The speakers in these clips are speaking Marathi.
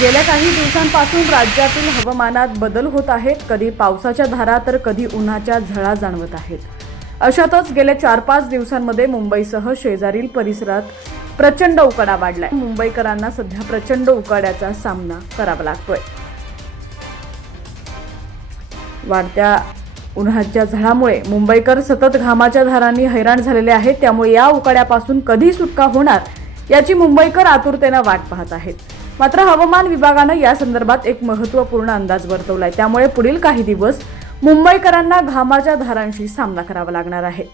गेल्या काही दिवसांपासून राज्यातील हवामानात बदल होत आहेत. कधी पावसाच्या धारा तर कधी उन्हाच्या झळा जाणवत आहेत. अशातच गेल्या चार पाच दिवसांमध्ये मुंबईसह शेजारील परिसरात प्रचंड उकाडा वाढलाय. मुंबईकरांना सध्या प्रचंड उकाड्याचा सामना करावा लागतोय. वाढत्या उन्हाच्या झळामुळे मुंबईकर सतत घामाच्या धारांनी हैराण झालेले आहेत. त्यामुळे या उकाड्यापासून कधी सुटका होणार याची मुंबईकर आतुरतेनं वाट पाहत आहेत. मात्र हवामान विभागानं या संदर्भात एक महत्त्वपूर्ण अंदाज वर्तवलाय. त्यामुळे पुढील काही दिवस मुंबईकरांना घामाच्या धारांशी सामना करावा लागणार आहे.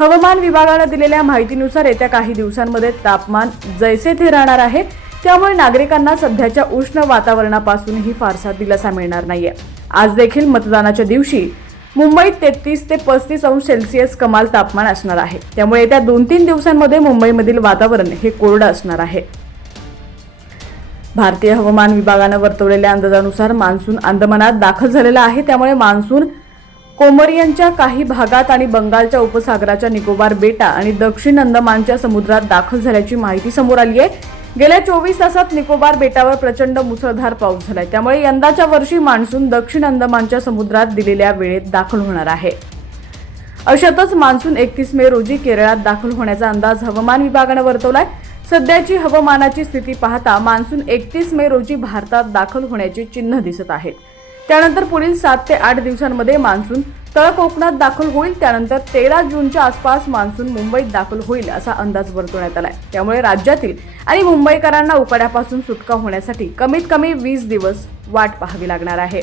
हवामान विभागानं दिलेल्या माहितीनुसार येत्या काही दिवसांमध्ये तापमान जैसे थे राहणार आहे. त्यामुळे नागरिकांना सध्याच्या उष्ण वातावरणापासूनही फारसा दिलासा मिळणार नाहीये. आज देखील मतदानाच्या दिवशी मुंबईत तेहतीस ते पस्तीस अंश सेल्सिअस कमाल तापमान असणार आहे. त्यामुळे येत्या दोन तीन दिवसांमध्ये मुंबईमधील वातावरण हे कोरडं असणार आहे. भारतीय हवामान विभागानं वर्तवलेल्या अंदाजानुसार मान्सून अंदमानात दाखल झालेला आहे. त्यामुळे मान्सून कोमरियनच्या काही भागात आणि बंगालच्या उपसागराच्या निकोबार बेटा आणि दक्षिण अंदमानच्या समुद्रात दाखल झाल्याची माहिती समोर आली आहे. गेल्या चोवीस तासात निकोबार बेटावर प्रचंड मुसळधार पाऊस झालाय. त्यामुळे यंदाच्या वर्षी मान्सून दक्षिण अंदमानच्या समुद्रात दिलेल्या वेळेत दाखल होणार आहे. अशातच मान्सून एकतीस मे रोजी केरळात दाखल होण्याचा अंदाज हवामान विभागानं वर्तवलाय. सध्याची हवामानाची स्थिती पाहता मान्सून एकतीस मे रोजी भारतात दाखल होण्याची चिन्ह दिसत आहेत. त्यानंतर पुढील सात ते आठ दिवसांमध्ये मान्सून तळ कोकणात दाखल होईल त्यानंतर तेरा जूनच्या आसपास मान्सून मुंबईत दाखल होईल असा अंदाज वर्तवण्यात आलाय. त्यामुळे राज्यातील आणि मुंबईकरांना उकाड्यापासून सुटका होण्यासाठी कमीत कमी वीस दिवस वाट पाहावी लागणार आहे.